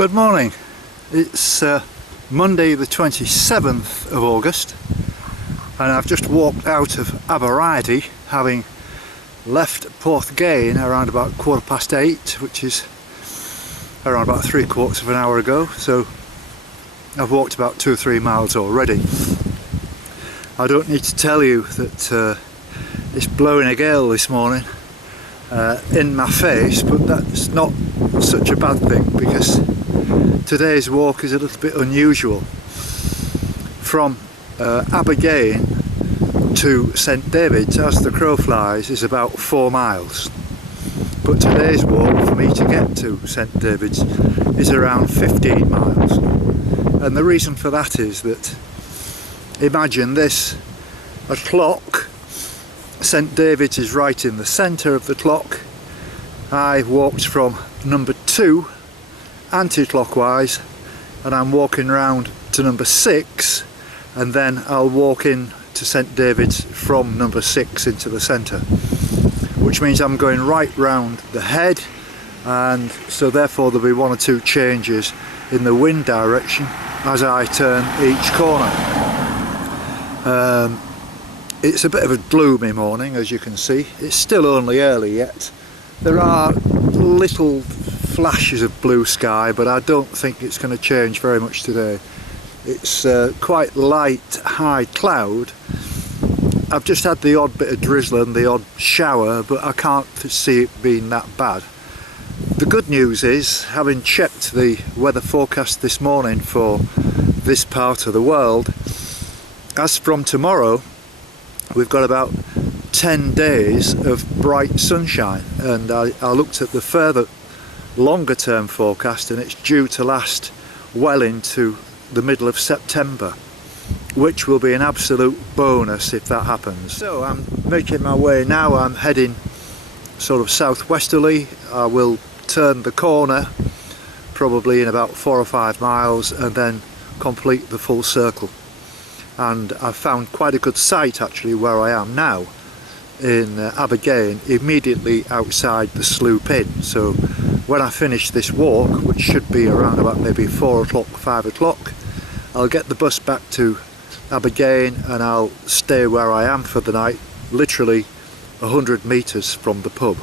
Good morning. It's Monday the 27th of August and I've just walked out of Amroth, having left Porthgain around about 8:15, which is around about 3/4 of an hour ago, so I've walked about 2 or 3 miles already. I don't need to tell you that it's blowing a gale this morning in my face, but that's not such a bad thing because today's walk is a little bit unusual. From Porthgain to St David's, as the crow flies, is about 4 miles, but today's walk for me to get to St David's is around 15 miles, and the reason for that is that, imagine this, a clock. St David's is right in the centre of the clock. I walked from number 2 anti-clockwise and I'm walking round to number 6, and then I'll walk in to St David's from number 6 into the centre, which means I'm going right round the head, and so therefore there'll be 1 or 2 changes in the wind direction as I turn each corner. It's a bit of a gloomy morning, as you can see. It's still only early yet. There are little flashes of blue sky, but I don't think it's going to change very much today. It's quite light, high cloud. I've just had the odd bit of drizzle and the odd shower, but I can't see it being that bad. The good news is, having checked the weather forecast this morning for this part of the world, as from tomorrow, we've got about 10 days of bright sunshine, and I looked at the further longer term forecast and it's due to last well into the middle of September, which will be an absolute bonus if that happens. So I'm making my way now. I'm heading sort of southwesterly. I will turn the corner probably in about 4 or 5 miles and then complete the full circle. And I've found quite a good site actually where I am now in Porthgain, immediately outside the Sloop Inn. So when I finish this walk, which should be around about maybe 4 o'clock, 5 o'clock, I'll get the bus back to Porthgain and I'll stay where I am for the night, literally 100 metres from the pub.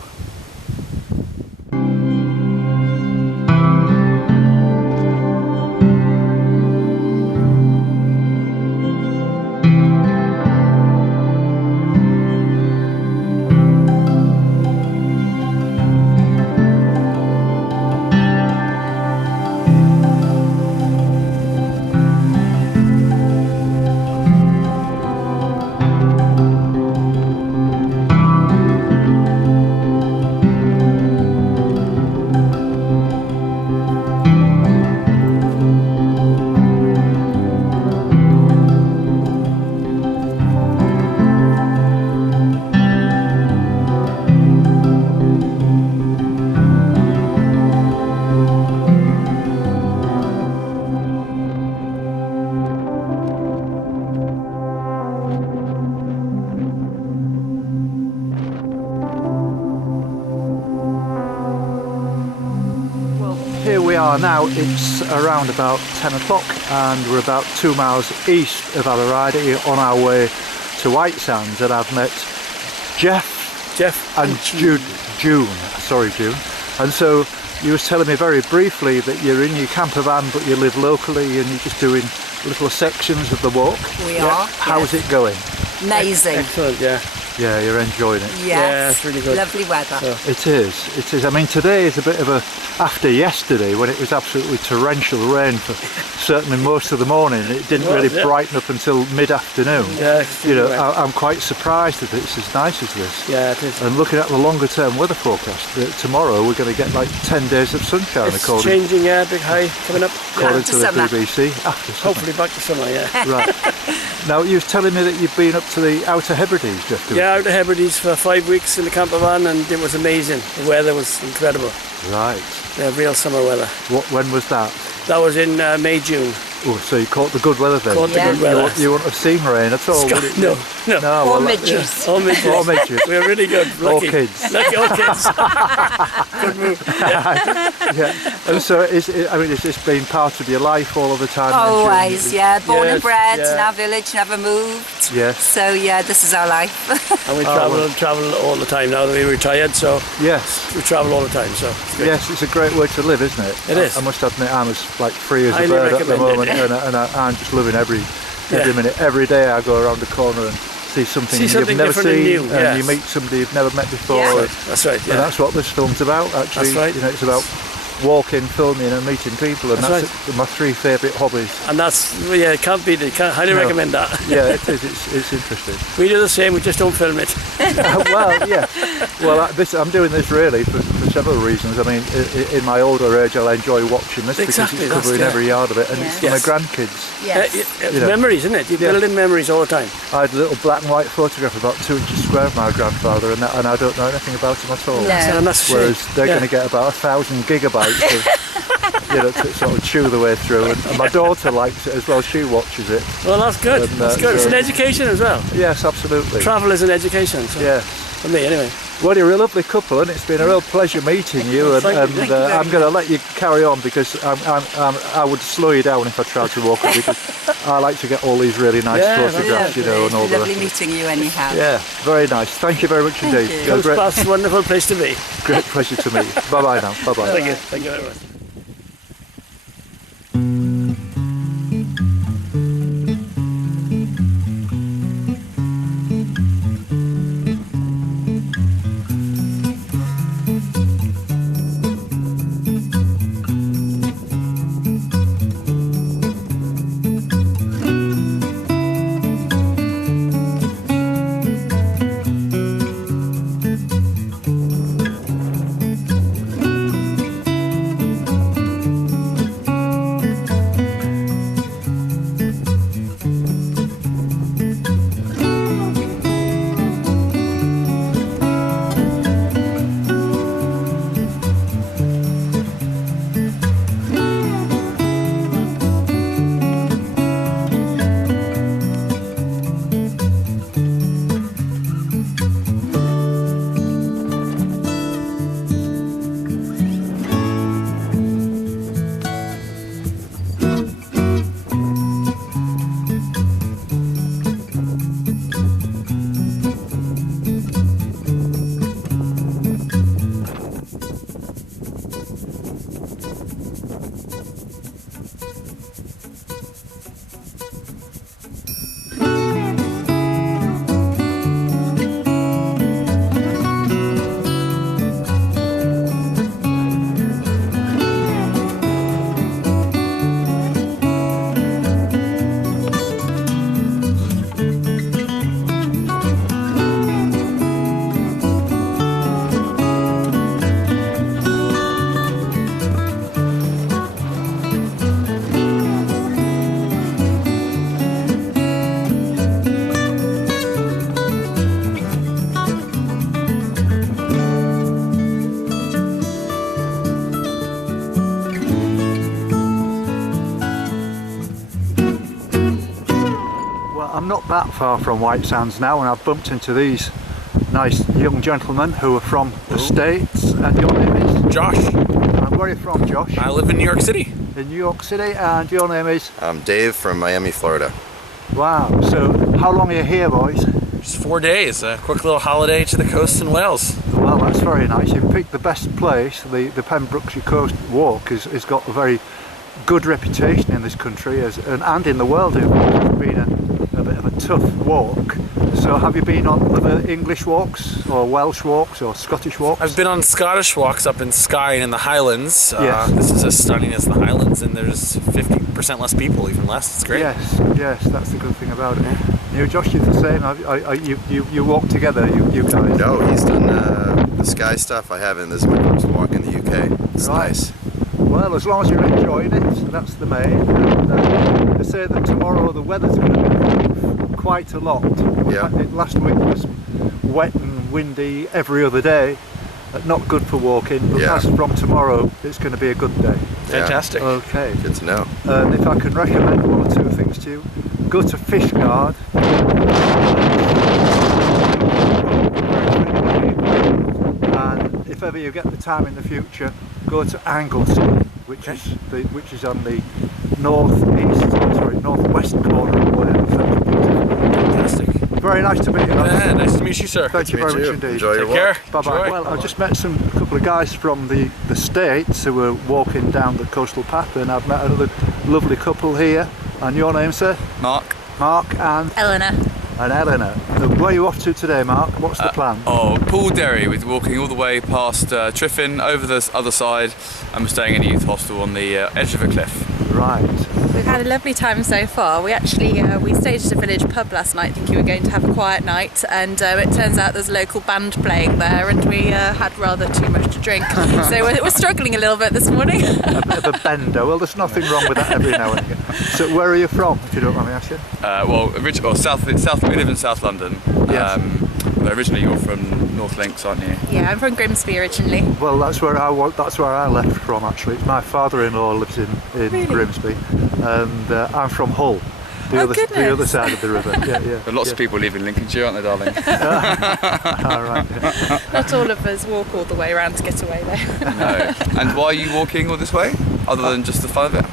Here we are now. It's around about 10 o'clock and we're about 2 miles east of Amroth on our way to Whitesands, and I've met Jeff and June. Sorry, June. And so you was telling me very briefly that you're in your camper van but you live locally and you're just doing little sections of the walk. We are. How's it going? Amazing. Excellent, yeah. Yeah, you're enjoying it. Yes. Yeah, it's really good. Lovely weather. So. It is. I mean, today is a bit of a, after yesterday when it was absolutely torrential rain for certainly most of the morning, it didn't really brighten up until mid-afternoon. Yeah, you know, I'm quite surprised that it's as nice as this. Yeah, it is. And looking at the longer term weather forecast, tomorrow we're going to get like 10 days of sunshine. It's changing, yeah, big high coming up. According to the summer. BBC. After summer. Hopefully back to summer, yeah. Right. Now, you were telling me that you've been up to the Outer Hebrides, Jeff. Yeah, out of Hebrides for 5 weeks in the camper van, and it was amazing. The weather was incredible. Right. Yeah, real summer weather. When was that? That was in May, June. Oh, so you caught the good weather then? Caught the good weather. You wouldn't have seen rain at all, would it? No. No, All midges. All midges. All midges. We're really good. All Lucky. kids. Lucky, all kids. Good move. Yeah. And so, has this been part of your life all of the time? Always, yeah. Born Yes, and bred yeah. in our village, never moved. Yes. So yeah, this is our life. And we travel all the time now that we're retired, so Yes. we travel all the time, so it's good. Yes, it's a great way to live, isn't it? It is. I must admit, I'm as free as a Highly bird at the recommend moment, it. and I'm just loving every minute. Every day I go around the corner and see something you've never different and seen, new, and you meet somebody you've never met before. Yeah. That's right, And yeah. that's what this film's about, actually. That's right. You know, it's about walking, filming, and meeting people, and That's that's my three favourite hobbies. And that's, yeah, it can't beat it. Highly No. recommend that. Yeah, it is. It's interesting. We do the same, we just don't film it. Well, yeah. Well, I'm doing this really for several reasons. I mean, in my older age, I'll enjoy watching this Exactly, because it's that's covering it. every yard of it, and Yeah. it's for Yes. my grandkids. Yes. You know. Memories, isn't it? You Yeah. build in memories all the time. I had a little black and white photograph about 2 inches square of my grandfather, and I don't know anything about him at all. No. And that's a shame. Whereas they're Yeah. going to get about 1,000 gigabytes to sort of chew the way through. And my daughter likes it as well. She watches it. Well, that's good. And, That's good. It's so- an education as well. Yes, absolutely. Travel is an education. So Yeah. For me, anyway. Well, you're a lovely couple, and it's been a real pleasure meeting you. And, Thank you. and Thank you very I'm going to let you carry on because I would slow you down if I tried to walk it, because I like to get all these really nice Yeah, that's photographs, you know, and all the Lovely rest of it. meeting you anyhow. Yeah, very nice. Thank you very much indeed. you. It was Coast Path's a wonderful place to be. great pleasure to meet you. Bye bye now. Bye bye. Thank you. Thank you very much. I'm not that far from Whitesands now, and I've bumped into these nice young gentlemen who are from the States. And your name is? Josh. And where are you from, Josh? I live in New York City. In New York City. And your name is? I'm Dave from Miami, Florida. Wow. So how long are you here, boys? Just 4 days, a quick little holiday to the coast in Wales. Well, that's very nice. You've picked the best place. The Pembrokeshire Coast Walk has got a very good reputation in this country and in the world. It's been a bit of a tough walk. So have you been on other English walks or Welsh walks or Scottish walks? I've been on Scottish walks up in Skye and in the Highlands. Yes. This is as stunning as the Highlands, and there's 50% less people, even less. It's great. Yes, that's the good thing about it. You, Josh, you're the same. You walk together, you guys. No, he's done the Sky stuff. I haven't. This is my first walk in the UK. It's Right. nice. Well, as long as you're enjoying it, that's the main. And, they say that tomorrow the weather's going to improve quite a lot. Yeah. Last week was wet and windy every other day, not good for walking, but Yeah. as from tomorrow, it's going to be a good day. Fantastic. Okay. Good to know. And if I can recommend one or two things to you, go to Fishguard. And if ever you get the time in the future, go to Anglesey, which is on the northwest corner of Wales. Fantastic. Very nice to meet you. Yeah, nice to meet you, sir. Thank you very much indeed. Enjoy your Take care. walk. Bye bye. Enjoy. Well, I just met a couple of guys from the States who were walking down the coastal path, and I've met another lovely couple here. And your name, sir? Mark. Mark and Eleanor. Eleanor. Where are you off to today, Mark? What's the plan? Poole Derry, with walking all the way past Triffin over the other side, and we're staying in a youth hostel on the edge of a cliff. Right. We've had a lovely time so far. We actually we stayed at a village pub last night thinking we were going to have a quiet night, and it turns out there's a local band playing there, and we had rather too much to drink, so we're struggling a little bit this morning. A bit of a bender. Well, there's nothing wrong with that every now and again. So where are you from, if you don't mind me asking? South. We live in South London. Yes. But originally you're from North Links, aren't you? Yeah, I'm from Grimsby originally. Well, that's where I left from actually. My father-in-law lives in Really? Grimsby, and I'm from Hull, the other side of the river. Yeah. But lots of people live in Lincolnshire, aren't they, darling? All right. Yeah. Not all of us walk all the way around to get away though. No. And why are you walking all this way, other than just the fun of it?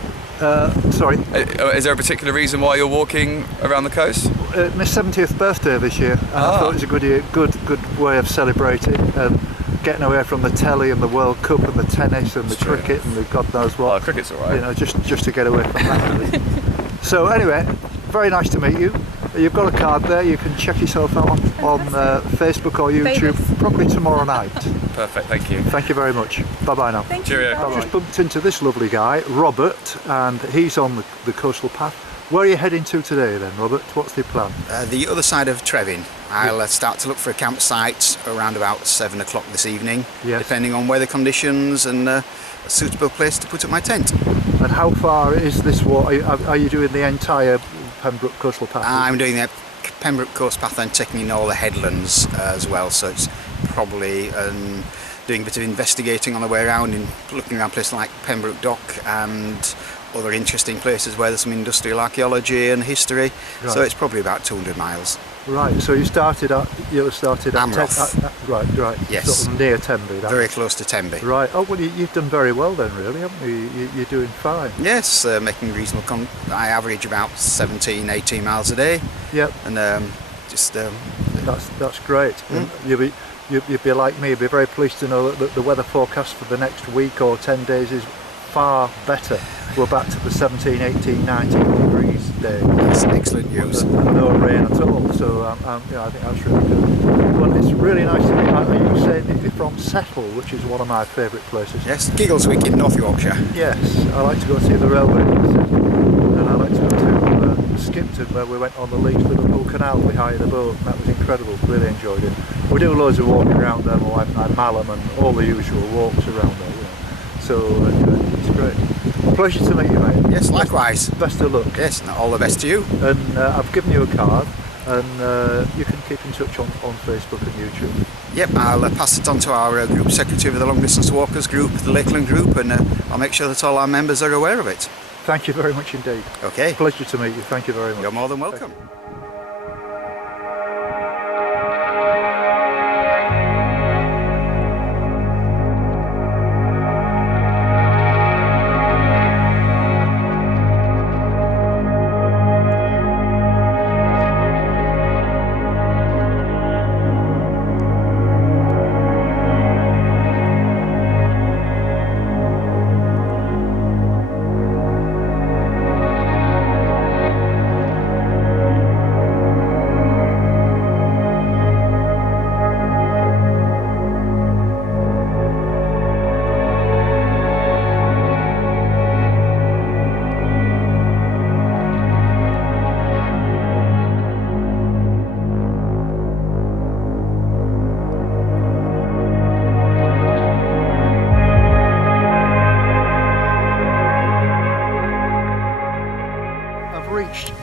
Sorry, Is there a particular reason why you're walking around the coast? my 70th birthday this year, and I thought it was a good way of celebrating and getting away from the telly and the World Cup and the tennis and the cricket and the God knows what. Oh, cricket's all right. You know, just to get away from that. Really. So anyway, very nice to meet you. You've got a card there. You can check yourself out on Facebook or YouTube, probably tomorrow night. Perfect, thank you. Thank you very much. Bye bye now. Thank Cheerio. you. I've just bumped into this lovely guy, Robert, and he's on the coastal path. Where are you heading to today then, Robert? What's the plan? The other side of Trevin. I'll start to look for a campsite around about 7 o'clock this evening, Yes. depending on weather conditions and a suitable place to put up my tent. And how far is this walk? Are you doing the entire Pembroke Coastal Path? I'm doing the Pembroke Coast Path and taking in all the headlands as well, so it's probably doing a bit of investigating on the way around and looking around places like Pembroke Dock and other interesting places where there's some industrial archaeology and history. Right. So it's probably about 200 miles. Right, so you started at Amroth. Right. Yes. Sort of near Tenby. That. Very close to Tenby. Right. Oh well, you've done very well then, really, haven't you? You're doing fine. Yes, making reasonable. I average about 17, 18 miles a day, Yep. and That's great. And you'd be like me. You'd be very pleased to know that the weather forecast for the next week or 10 days is far better. We're back to the 17, 18, 19 degrees day. that's excellent news. And no rain at all. So I think that's really good. Well, it's really nice to meet you. Are you saying that you're from Settle, which is one of my favourite places? Yes, Giggleswick in North Yorkshire. Yes, I like to go and see the railway, and I like to go to Skipton, where we went on the Leeds Liverpool Canal. We hired a boat, and that was incredible. Really enjoyed it. We do loads of walking around there, my wife and I, Malham, and all the usual walks around there. So it's great. Pleasure to meet you, mate. Yes, likewise. Best of luck. Yes, and all the best to you. And I've given you a card, and you can keep in touch on Facebook and YouTube. Yep, I'll pass it on to our group secretary of the Long Distance Walkers group, the Lakeland group, and I'll make sure that all our members are aware of it. Thank you very much indeed. Okay, Pleasure to meet you. Thank you very much. you're more than welcome.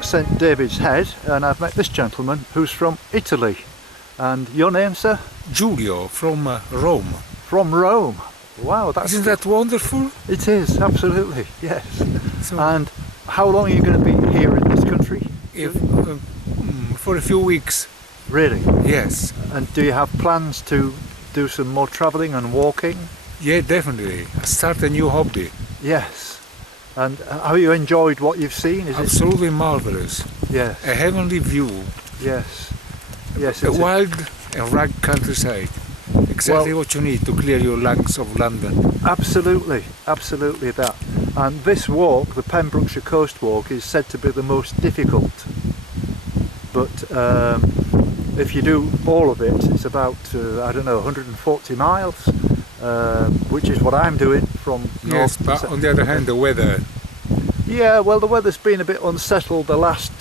St David's Head, and I've met this gentleman who's from Italy. And your name, sir? Giulio from Rome. From Rome. Wow, that's Isn't that wonderful? It is, absolutely, yes. So, And how long are you going to be here in this country? for a few weeks, Really? yes. And do you have plans to do some more travelling and walking? Yeah, definitely. Start a new hobby. Yes. And have you enjoyed what you've seen? Is Absolutely marvelous. it? Yes. A heavenly view. Yes. Yes. A It's wild and rugged countryside. Exactly Well- what you need to clear your lungs of London. absolutely, absolutely that. And this walk, the Pembrokeshire Coast Walk, is said to be the most difficult. But if you do all of it, it's about, I don't know, 140 miles, which is what I'm doing from Yes, north. but on the other hand, the weather. Yeah, well, the weather's been a bit unsettled the last,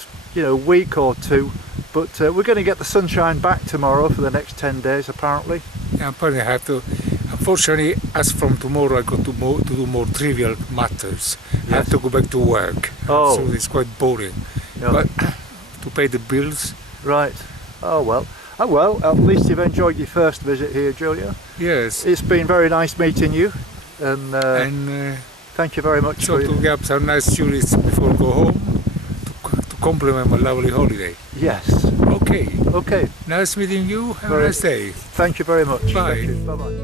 week or two. But we're going to get the sunshine back tomorrow for the next 10 days, apparently. Yeah, apparently I have to. Unfortunately, as from tomorrow, I got to do more trivial matters. I have Yes. to go back to work. Oh. So it's quite boring. Yeah. But to pay the bills, Right. Oh, well. Oh, well, at least you've enjoyed your first visit here, Julia. yes. It's been very nice meeting you. And And thank you very much so for to get some nice tourists before I go home to complement my lovely holiday. Yes. Okay. Okay. Nice meeting you. Have Very- a nice day. Thank you very much. Bye. Thank you. Bye-bye.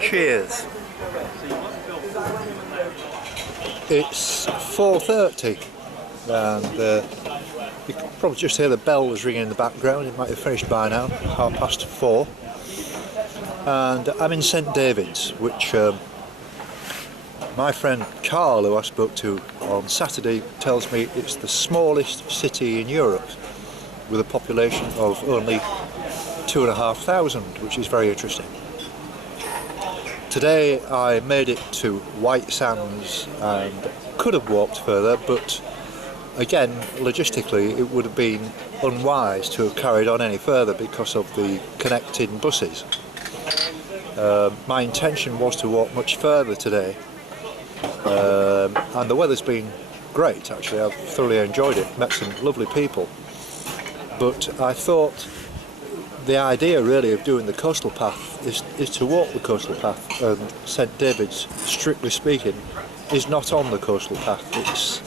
Cheers. It's 4:30 and you can probably just hear the bells ringing in the background. It might have finished by now, 4:30. And I'm in St David's, which My friend Carl, who I spoke to on Saturday, tells me it's the smallest city in Europe with a population of only 2,500, which is very interesting. Today I made it to Whitesands and could have walked further, but again, logistically it would have been unwise to have carried on any further because of the connecting buses. My intention was to walk much further today, and the weather's been great actually. I've thoroughly enjoyed it, met some lovely people, but I thought the idea really of doing the coastal path is to walk the coastal path, and St David's, strictly speaking, is not on the coastal path. It's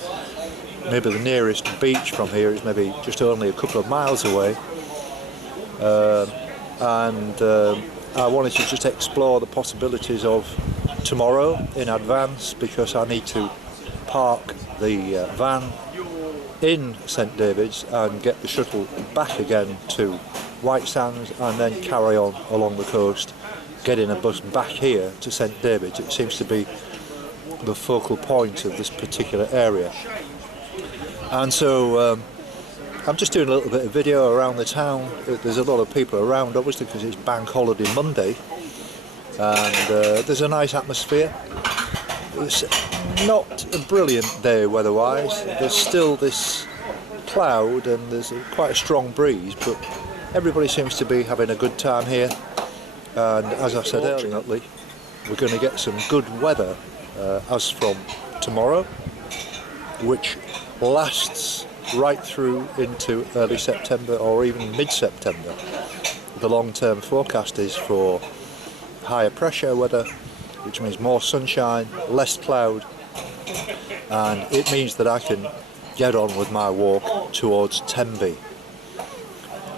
maybe the nearest beach from here is maybe just only a couple of miles away, and I wanted to just explore the possibilities of tomorrow in advance, because I need to park the van in St David's and get the shuttle back again to Whitesands and then carry on along the coast, getting a bus back here to St David's. It seems to be the focal point of this particular area. And so I'm just doing a little bit of video around the town. There's a lot of people around, obviously, because it's Bank Holiday Monday, and there's a nice atmosphere. It's not a brilliant day weather-wise. There's still this cloud and there's quite a strong breeze, but everybody seems to be having a good time here. And as I said earlier, we're going to get some good weather as from tomorrow, which lasts right through into early September or even mid-September. The long-term forecast is for higher pressure weather, which means more sunshine, less cloud, and it means that I can get on with my walk towards Tenby.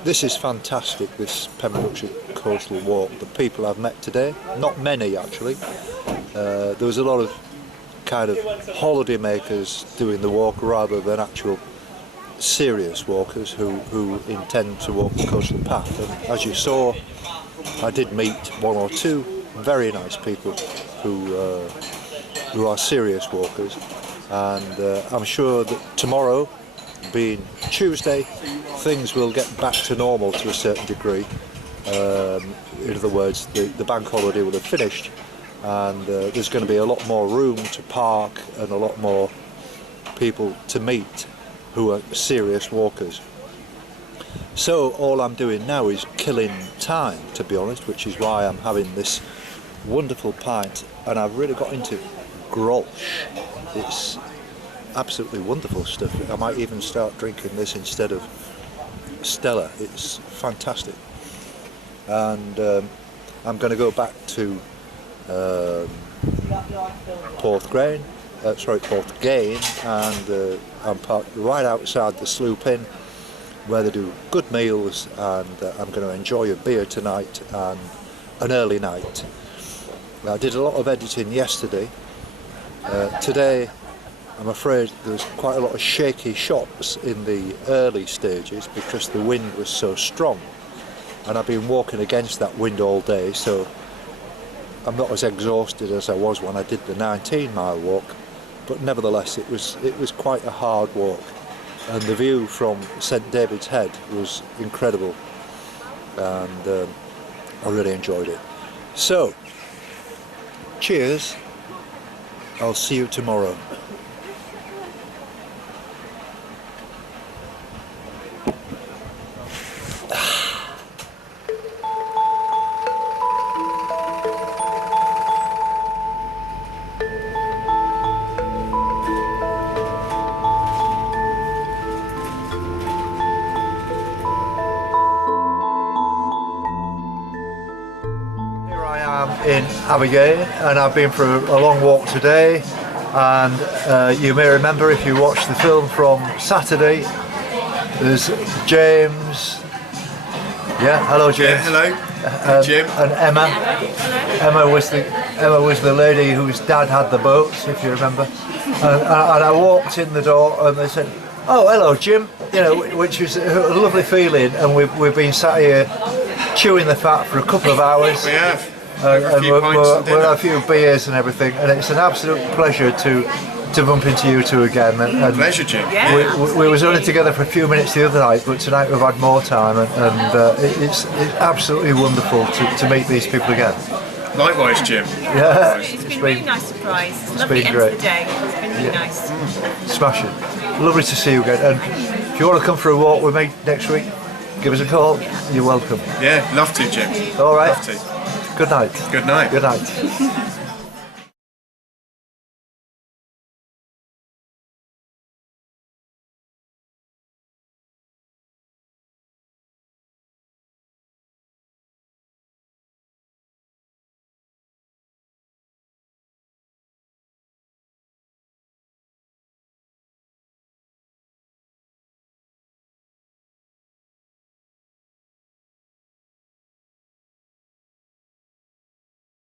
This is fantastic, this Pembrokeshire Coastal Walk. The people I've met today, not many actually, there was a lot of kind of holiday makers doing the walk rather than actual serious walkers who intend to walk the coastal path. And as you saw, I did meet one or two very nice people who are serious walkers, and I'm sure that tomorrow, being Tuesday, things will get back to normal to a certain degree. In other words, the bank holiday will have finished, and there's going to be a lot more room to park and a lot more people to meet who are serious walkers. So all I'm doing now is killing time, to be honest, which is why I'm having this wonderful pint, and I've really got into Grolsch. It's absolutely wonderful stuff. I might even start drinking this instead of Stella. It's fantastic. And I'm going to go back to Porthgain, and I'm parked right outside the Sloop Inn, where they do good meals, and I'm going to enjoy a beer tonight and an early night. I did a lot of editing yesterday. Today I'm afraid there's quite a lot of shaky shots in the early stages because the wind was so strong, and I've been walking against that wind all day, so I'm not as exhausted as I was when I did the 19-mile walk, but nevertheless it was quite a hard walk, and the view from St David's Head was incredible, and I really enjoyed it. So, cheers, I'll see you tomorrow. In Abigail, and I've been for a long walk today, and you may remember if you watched the film from Saturday, there's James, hello James. Yeah, hello. Jim. And Emma. Emma was the lady whose dad had the boats, if you remember, and I walked in the door and they said, oh hello Jim, which was a lovely feeling, and we've been sat here chewing the fat for a couple of hours. We have. Over a few pints and we'll dinner. have a few beers and everything, and it's an absolute pleasure to bump into you two again. And Pleasure, Jim. we was only together for a few minutes the other night, but tonight we've had more time, and it's absolutely wonderful to meet these people again. Likewise, Jim. Yeah, It's been a really nice surprise. It's a lovely been end great. to the day. It's been really nice. Smashing. Lovely to see you again. And if you want to come for a walk with me next week, give us a call. You're welcome. Yeah, love to, Jim. All right. Love to. Good night. Good night. Good night.